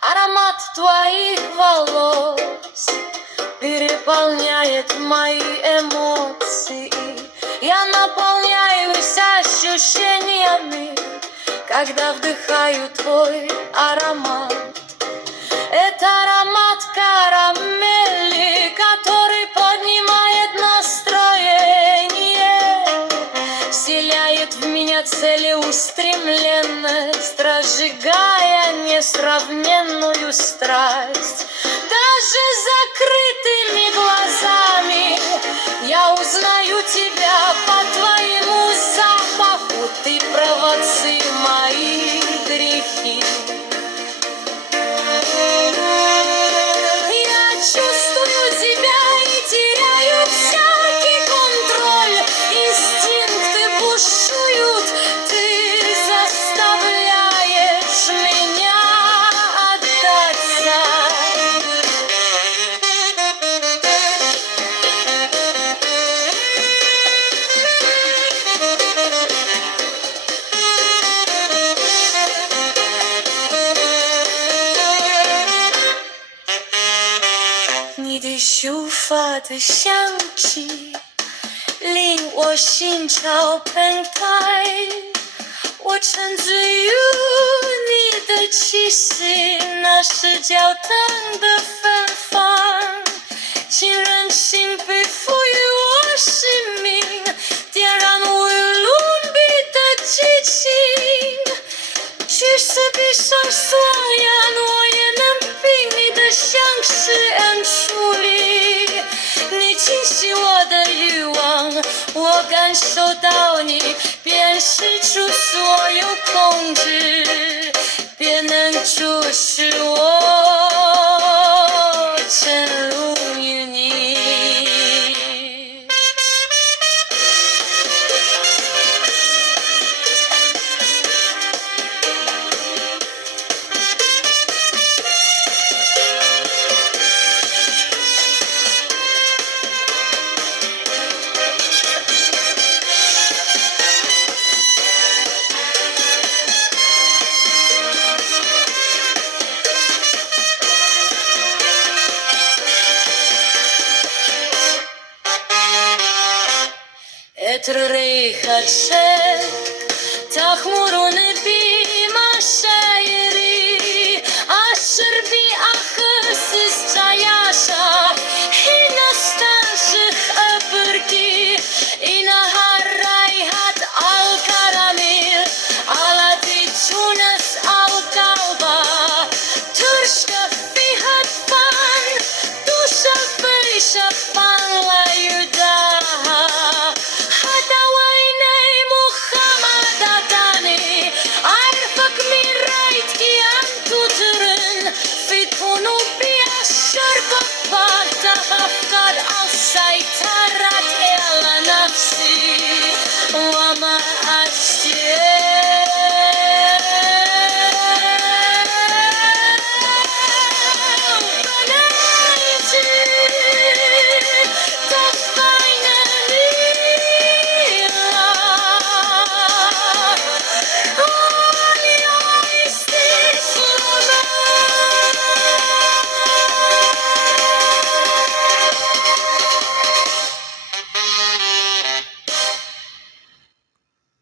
Аромат твоих волос переполняет мои эмоции. Я наполняюсь ощущениями, когда вдыхаю твой аромат. Это аромат карамели, который поднимает настроение, вселяет в меня целеустремленность, разжигая несравненную страсть. Даже закрытыми глазами я узнаю тебя по твоему запаху. Ты провоцируешь мои грехи. Я чувствую тебя и теряю всякий контроль. Инстинкты бушуют, ты заставляешь меня отдаться.你的秀发的香气令我心潮澎湃，我沉醉于你的气息，那是焦糖的芬芳，请任性被赋予我生命，点燃无与伦比的激情。即使闭上双眼，我也能凭你的相识而矗立。你清晰我的欲望，我感受到你辨识出所有控制，便能注视我沉入于你。Рейхаче, та хмуру небі машає.